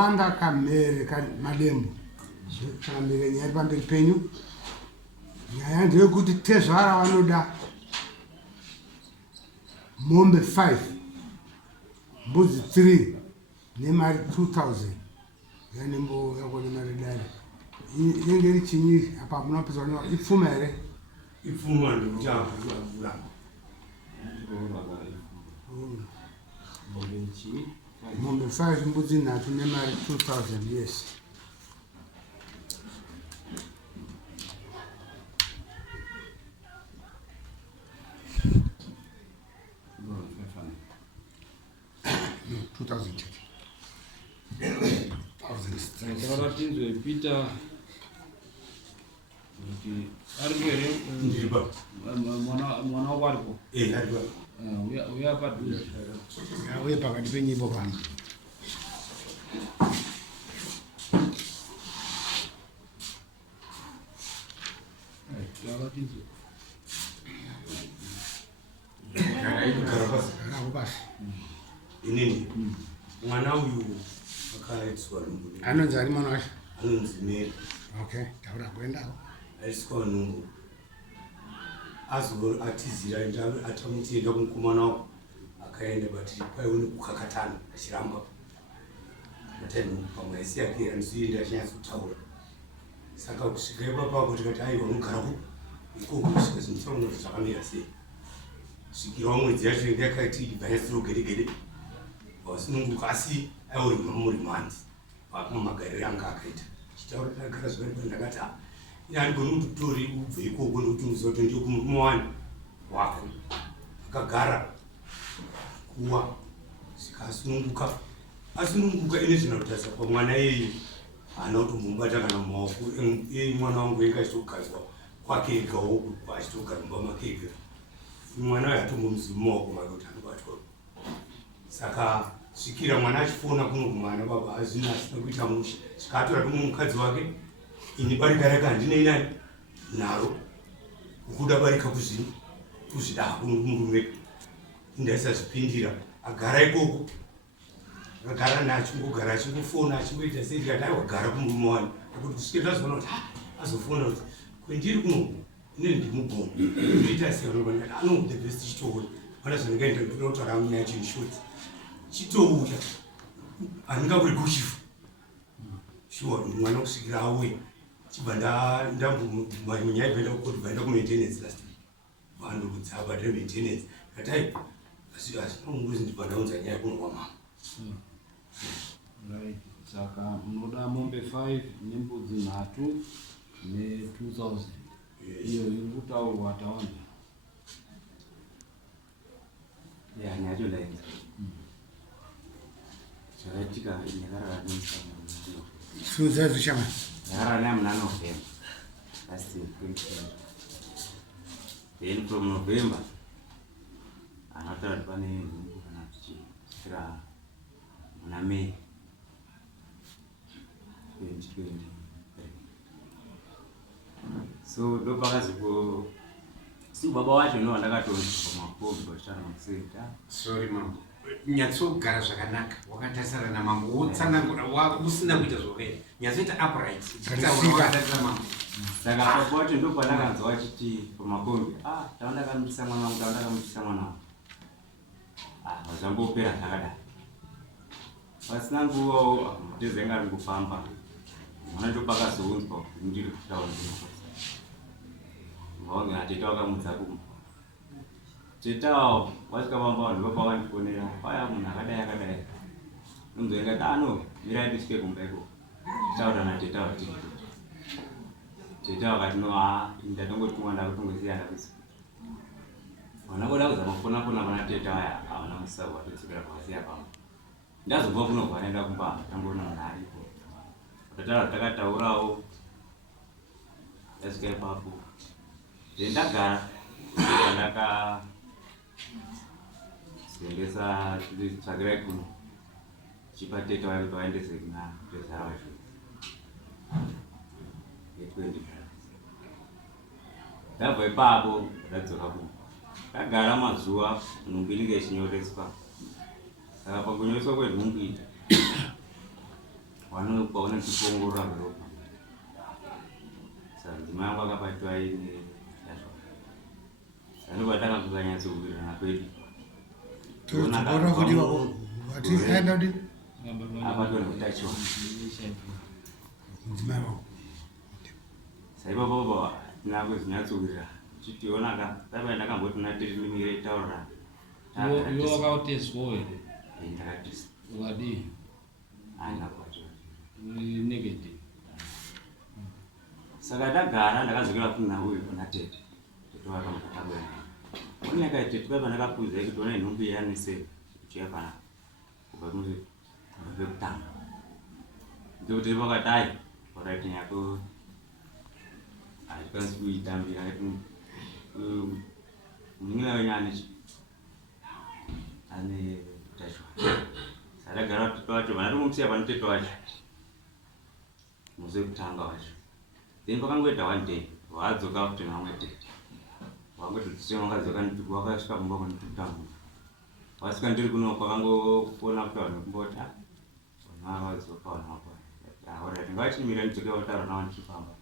kawanda kamere kamadembo kamere nyari pamberi penyu. Nyaya ndeyekuti tezvara vanoda mombe 5, mbudzi 3 nemari 2000 yanembo yakone mari dare. Inenge iri chinyi apa munopedza kunyora ipfuma here? Ipfuma ndikuti akuvura. Mombe 5 mbudzi 3 nemari 2000. Yes. Peter mwana wako uya padhuze uye pakati penyimbo pano. Inini mwana uyu akaitwa Nhumbu. Anonzi ari mwana wacho? Anonzi Mary. Okay, taura kuendawo. Aiswa Nhumbu. Azo atizira ndawe atamutienda kumukomana wako. Akaenda bati paione kukakatana achiramba. Atani pamwe isi yake anzienda achinyaso kutaura. Saka kusvika ipapo tikati aiwa unogara ku. Iko kusvika zvinotsaona zvakamira sei. Svikira mwedzi yacho inge yakaiti ibvaisiro gede. Wasununguka asi aiorima muri manzi. Pakuma magariro anga akaita. Chitaura takagara zvakaipa ndakati inani goni kutori ubve ikoko nokuti muzoto ndio kumuwana wako. Akagara kuwa sikasununguka. Asununguka ine zvinotarisa pamwana yeye haana kutomumbata kana mumaoko mwana wangu ekachitogadzwa kwake egawo kuti achitogara mumba make ega. Mwana uyu atombomuzivi mumaoko make kuti anobatwa. Saka svikira mwana achifona kunogumana baba azvina asina kuita musha. Zvikatora tumwe mukadzi wake ini barika rake handine inani naro kukuda barika kuzvida murume ndaisazvipindira. Agara ikoko agara nachingogara achingofona achingoita sei ndikati aiwagara kumurume wani kuti kusvikira tazoona kuti azofona kuti kwendiri kuno ine ndimugombo ndoita sei vanobana ano the best chitouya pana zvandingaenda ndotaura nyaya chinshoti chitouya handingakuri kuchifa sure mwana kusvikira auya chibva ndambomunyaya ibvaenda kukoti bvaenda kumaintenance last vanhu kudzaba ndiri maintenance kati ai asina unguzi ndibva ndaunza nyaya kuno wamama. Right. Saka munoda mombe 5 nembudzi 3 ne2000. Iyo iri kutaurwa taona. Nyacho ndaenza. Zvakaitika nyakarara nemusana. Suza zvichama. Nyakarara nemuna November. That's the 20. Then from November, another pane Nhumbu kana tichira muna May 2020. So ndopakazipo si baba wacho ndo ndakatonzi pamakombo chana musenta. Sorry mama. Nyatsogara zvakanaka. Wakatasara na mambo wotsanangura wako usina kuita zvokere. Nyatsoita upright. Wakatarisira mambo. Saka baba wacho ndo pandakanzwa achiti pamakombo taundakamutisa mwana wangu taundakamutisa mwana wangu. Zvambopera zvakadai. Pasina nguva ndizenga ndikufamba. Mwana ndopakazounzwa ndiri kutaura ndinokosa. Vangu ateta wakamudza kumba. Teta wasvika pamba vanhu vapavandifonera paya munhu akadai. Unzoenga dano mirai ndisvike kumba ikoko. Taura nateta wati. Teta wakati no ndatongotumwa ndakutongosiyana kusi. Vana voda kuzama kufona pana teta vaya havana musavu vatodzokera pavasiya pamba. Ndazobva kunobva naenda kumba tangoona munhu aripo. Tataura takataurawo ndasvika ipapo. Ndagara ndakazendesa tsvakirai kuno chipa teta wayo kuti vaendese kuna tezara wacho 20. Ndabva ipapo ndadzoka kuno ndagara mazuva nhumbu inenge ichinyoreswa. Saka pakunyoreswa kwenhumbu ita wanopaona tichikuongorora ropa. Saka mudzimai wangu akabatwa aine yazvo. Ndiko takakanyatsowirirana kwedu. Tozvibona kuti wati aenda kuti abatwa neutachiona. mudzimai wako. Saipapo tinakwezinyatsowirirana. Tichitiona dai ndakamboti natiri taurira. Iwe wakauteswa here? Ndakateswa. Wakadii? Haina kwacho. Negative. Saka ndagara ndakazokera kuna uyu kuna tete. Tete waka mukatagwena. Oni yakaite tete ndakapudza kuti ona nhumbu yanese kuchiya pana. Kubva kuti ndokutanga. Ndikuti vakadai wakati nyako aikwanisi kuitambira kuti muningina wenyani ane utachiona. Sadagara tete wacho vanatomusiya panotete wacho muze kutanga wacho. Then pakangoita one day wadzoka kuti namwe tete wangototisema wakadzoka ndituku wakasvika kumba kunotutanga wasvika ndiri kuno kwakangokuona kuti vanhu kumbota vana vadzoka vanhu vako alright ngavachimira ndidzoke vataura navo ndichifamba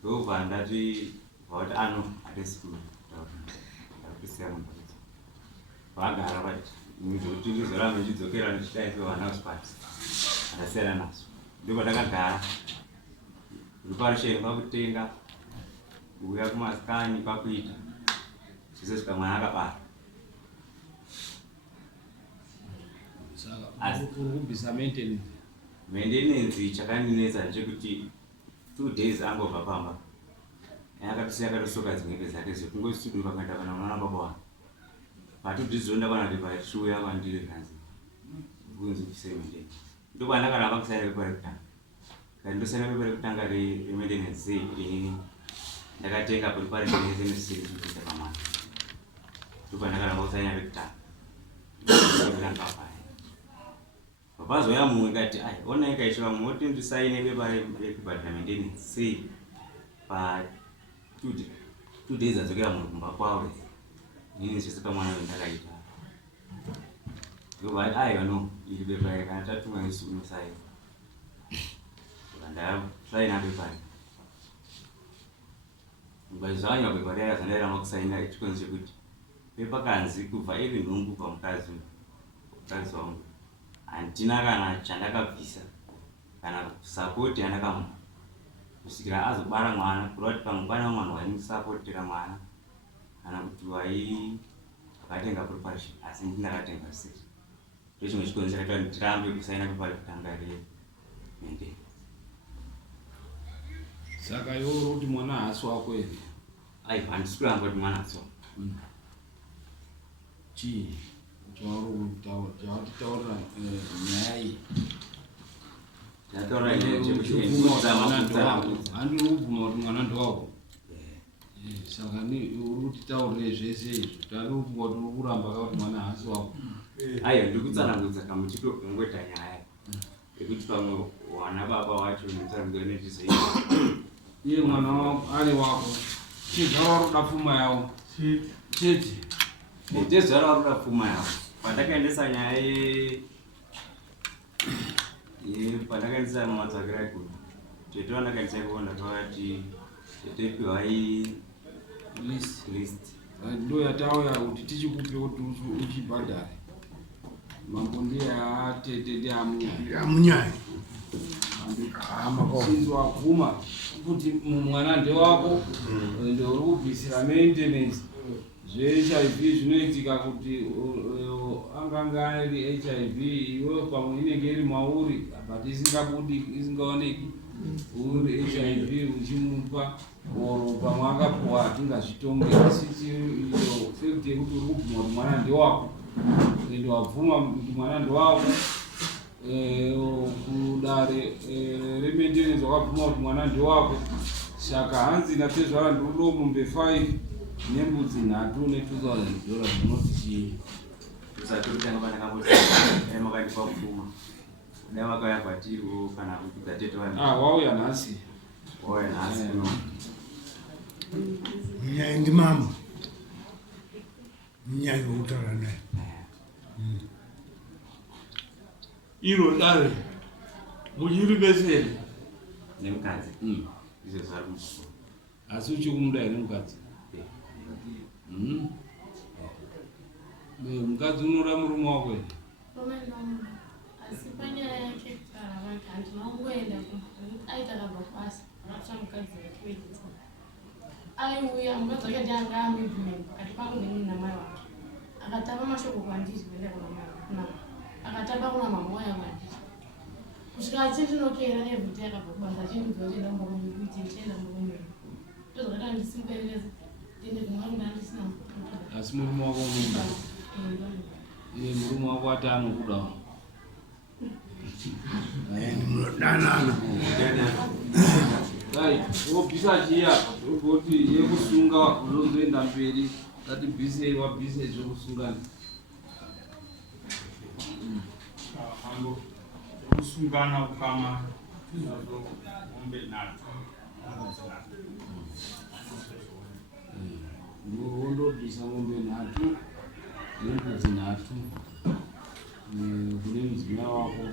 ndobva ndati vauti hatisi kutaurisiya munhu vagara vati kuti ndizorambe ndichidzokera ndichidaiso vana spati akasiyana nazvo ndobva takagara ruparisheni kwakutenga kuuya kumasikani kwakuita zvese svika mwana akabara. Saka uri kubvisa maintenance chakandinetsa ndechekuti 2 days angobva pamba akatisiya akatosoka dzinhembe dzake zvekungosudura kuenda kana unoona baba wangu patudhizoenda kana kuti pachiuya kwandiri kanzi kunzi kuchise maintenance ndoba ndakaramba kusaina pepa rekutanga kandosaina pepa rekutanga remaintenance kuti ndakatenga preparation yenesiri kuita pamwana ndoba ndakaramba kusaina rekutanga ndokutanga paya papazoya mumwe kati ona ikaishiwa moti ndisaine pepa rekubhadhira maintenance pa 2 days adzokera munhu kumba kwawe ini zvese pamwana ndakaita ndoba no iri pepa kana tatumwa isu unosaina ndasaina pepa zvakanywa pepa raya zvandairamba kusaina chikonzi chekuti pepa kanzi kubva iri nhumbu pamukadzi wangu handina kana chandakabvisa kana sapoti yandakamupa kusvikira azobara mwana kureva kuti pamungwana wamwana waimusapotera mwana kana kuti wakatenga preparation asi ndindakatenga sei ndochimwe chikonzi chakaita kuti ndirambe kusaina pepa rekutanga remende. Saka iwe uri kuti mwana haasi wako here? Aiwa handisi kuramba kuti mwana haasi wako. Chii chautitaurira nyaya iyi? Ndataura nyaya chekuti handiri kubvuma kuti mwana ndowako. Saka uri kutitaurire zvese izvi tari kubvuma kuti uri kuramba kuti mwana haasi wako. Aiwa ndiri kutsanangudza kamuchitogongoita nyaya yekuti pamwe wana baba wacho netsanangudza netizoita iye mwana wako ari wako chizvara ruda pfuma yavo chete ndezvara ruda pfuma yavo pandakaendesa nyaya pandakaendesa mamatsvakira ekuda tete vandakaendesa ikoko ndakavati tetepiwai list ndo yatauya kuti tichikupe kuti uchibhadhare mambo ndeyatete ndiyamunyai sinzi wabvuma kuti mwana ndewako ende uri kubvisira maintenance zveHIV zvinoitika kuti anganga ari HIV iwe pamwe inenge iri mauri but isingabudi isingaoneki uri HIV uchimupa oro pamwe akapuwa hatingazvitonge asi iyo fact yekuti uri kubvuma kuti mwana ndewako ende wabvuma kuti mwana ndewako kudare remaintenance wakabvuma kuti mwana ndewako saka hanzi napezvara ndirudo mombe 5 nembudzi 3 ne$2,000 zvinoti chii tusati kutanga pandakamboti makanipa pfuma dai vakauya kwatiriwo kana kuti dzatete wauya nhasi nyaya ndimama nyaya yokutaura naye iro dare muchiri beseri nemukadzi izvo zvari musoro asi uchikumuda here mukadzi mukadzi unoda murume wako here asi panyaya yake kugara vake handinongoenda aita kabva kwasa akatsva mukadzi wekuedza aiuya mukadzi wake ndianga amivhumen pakati pangu neni namai wake akatapa mashoko kwandiri kuenda kuna akatapa kuna mama waya kwandiri kusvika achindinokera nevhiti yakabva kubanza achindiudza kuti enda mbokonye kuiti ndichaenda mbokonye ndozvakaita ndisimberereze ndiende kumwanga ndisina asi murume wako unomuda murume wako ati anokudawo wobvisa chiya ogoti yekusunga unozoenda mberi tati bhisei wabvise zvekusungana kusungana ukama mombe nato wondobvisa mombe nhatu nembudzi nhatu kune mudzimai wako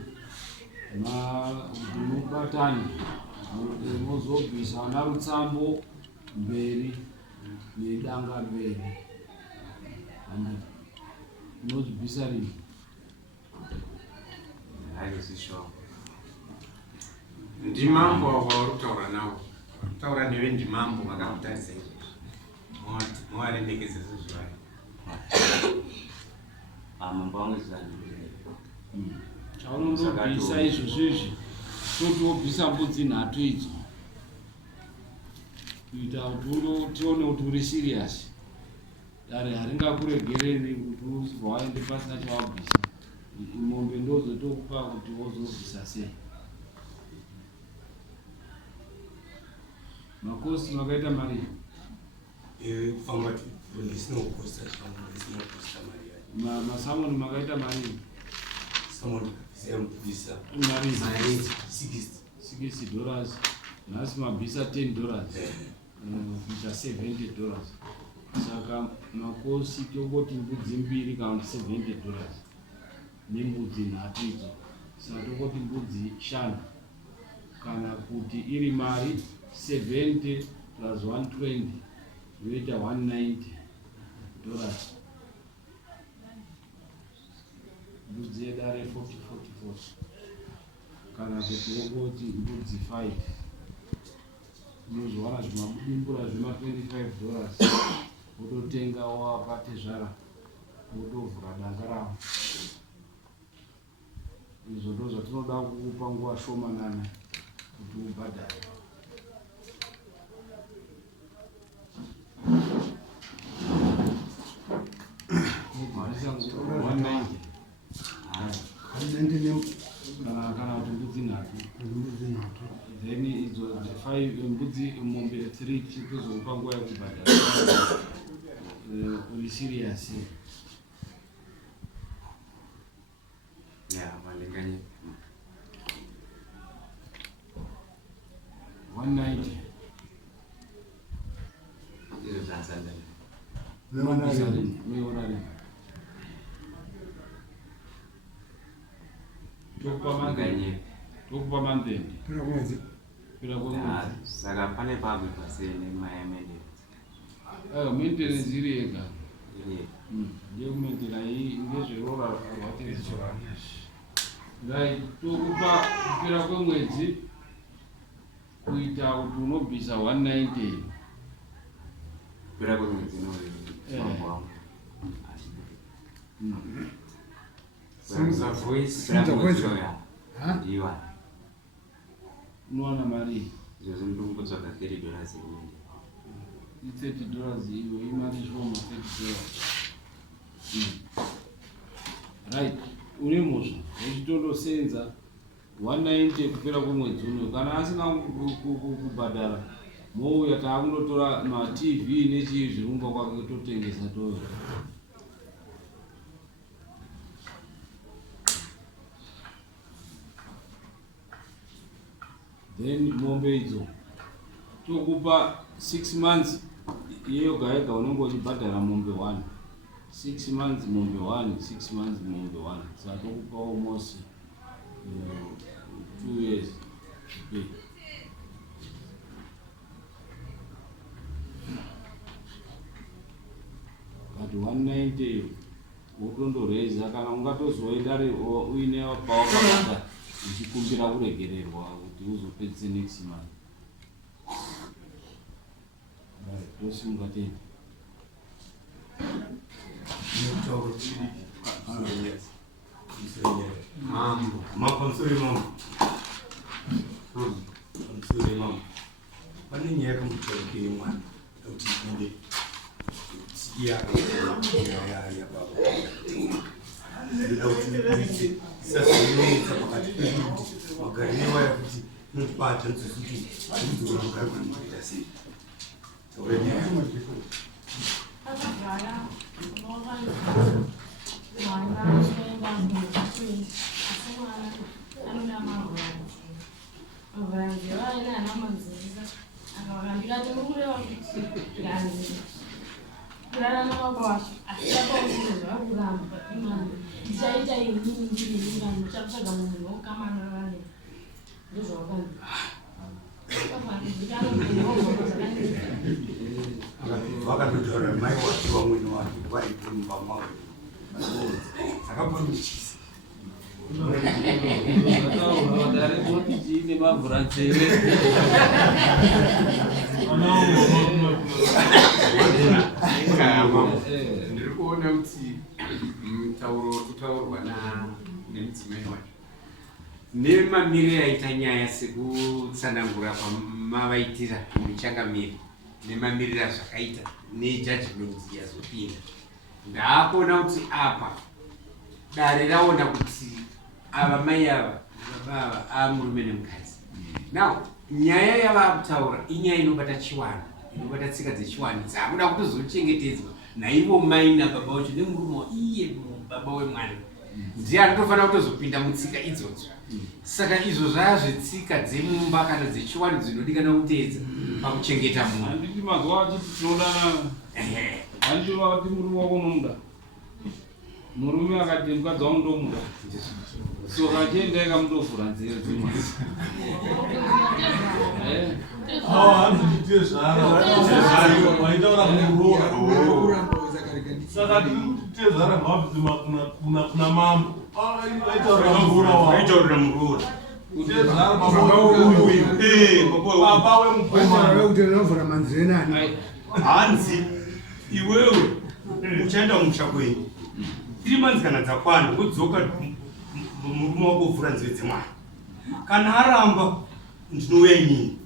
kuti mubatani mozobvisa vana rutsambo mberi nedanga mberi unozvibvisa rini haizisho ndimambo wauri kutaura nawo taura newe ndimambo vakakutarisa movarembekedza sezvayo mambo vangu zizani chaunondobvisa izvozvizvi toti wobvisa mbudzi nhatu idzo kuita kuti tione kuti uri siriyasi dare haringakuregereri kuti uzibva waende pasina chawabvisa mombe ndozotokupa kuti wozobvisa sei makosi makaita mari kufamba ndisina kukosta mari masamoni makaita mari samoni ziyambisa mari $60 nhasi mabvisa $10 kuita $70 saka makosi tokoti mbudzi mbiri kana kuti $70 nembudzi nhatu idzo saka tokoti mbudzi 5 kana kuti iri mari 70 plus 120 yoita $190 mbudzi yedare 40 kana kuti wongoti mbudzi 5 unozowana zvimabudimbura zvema$25 wototenga wapate zvara wotovhura danga ravo izvo ndo zvatinoda kukupa nguva shomanana kuti ubhadhare kana kuti mbudzi nhatu then idzo 5 mbudzi mombe 3 tichizokupa nguva yekubhadhara uri siriyasi vandinganye 190 izvo zvanzanda meonani tokupa mandende pira kwemwedzi saka pane pabwe pasene maemende maintenance iri yega ndekumentera iyi ngezverora rwateresora right tokupa kupera kwemwedzi kuita kuti unobvisa 190 kupera kwemwedzi mambo wangu Samza voice. Ndiwa. Unowana mari Izvo ndingotsvaga $30 rimwe. $30 iwe imari shoma $30. Right, une mhosva wechitonosenza 190 kupera kwemwedzi uno kana asina kubhadhara mouya taakundotora ma-TV nechii zvirumba kwake totengesa toyo. Then mombe idzo tokupa 6 months yega yega unenge uchibhadhara mombe 1 6 months mombe 1 6 months mombe 1 saka tokupa almost 2 years. But 190 wotondoreza kana ungatozoenda uine pawakabata uchikumbira kuregererwa kuti uzopedzise next month. Tosungateni. Pane nyaya yakamutorokini mwana kuti inde sasinoedza pakati pekuti magariro aya kuti notibata nzosuti uzoogara kuita sei akagara mwana unoenda asi mwana anoda mavhuranzi vaina ana manzisa akavakandikati mukureva kuti ganzi kurarama kwakwacho asiakauzizva kuramba imani ndichaita inini ndiriinga ndichatsvaga munhu wokamanarane ndozvavakanzi vakatotaura mai wati vamwene wake vaipumba mao akapamuchisi chiine mavhuranzeve ndiri kuona kuti mutauro kutaurwa nemudzimai wacho nemamiriro aita nyaya sekutsanangura pamavaitira muchangamiri nemamiriro azvakaita nejajimenti yazopinda ndaakuona kuti apa dare raona kuti ava mai ava baba amurume nemukadzi. Now nyaya yavakutaura inyaya inobata chiwani, inobata tsika dzechiwani dzakuda kutozochengetedzwa naivo mai nababa wacho nemurume iye baba wemwana ndiye anotofanira kutozopinda mutsika idzodzo. Saka izvo zvazvetsika dzemumba kana dzechiwani dzinodikanwa kuteedza pakuchengeta munhu. Handiti mazuva achiti tinodana handitova kuti murume wako unomuda murume akati mukadzi wangu ndomuda soka achienda ikamutovhura nzeve dzimwe saka tezara ngavzima kuna mambo aitaura murora baba wemukomavekutenovhura manzire nani hanzi iwewe uchaenda musha kwenyu 3 months kana dzakwana wodzoka murume wako vhura nzeve dzemwana kana aramba ndinouya inini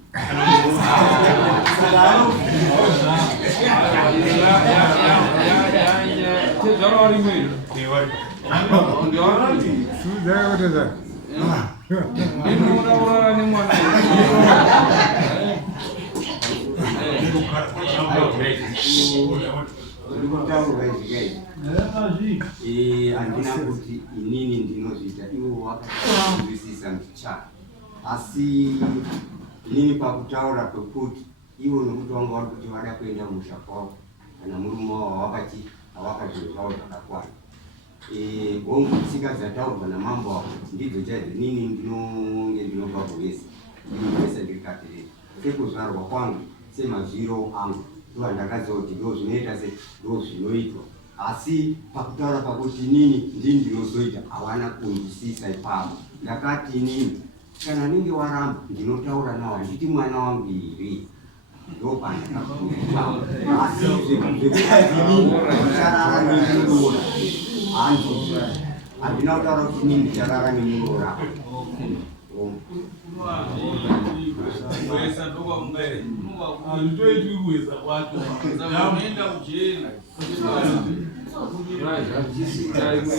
andina kuti inini ndinozviita ivo wakazwisisa mtichana asi inini pakutaura kwekuti ivo nokuti vanga vari kuti vada kuenda musha kwavo kana murume wavo havakati havakazvinhu zvavo zvakakwana hongu tsika dzataurwa namambo wavo ndidzo chaidzo inini ndinonge ndinobva kuvesa ndinovesa ndiri katerera sekuzvarwa kwangu semazviro angu ndo ndakaziva kuti ndo zvinoita se ndo zvinoitwa asi pakutaura pakuti inini ndini ndinozoita havana kunzwisisa ipapo ndakati inini kana ninge waramba ndinotaura nawo handiti mwana wangu iri ndopandakakuaa asi zvekuaicharara nemuroora handina kutaura kuti inini ndicharara nemuroora handitoiti kuweza kwacho unoenda kujena zvazvisika imwe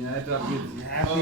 nyaya tapedza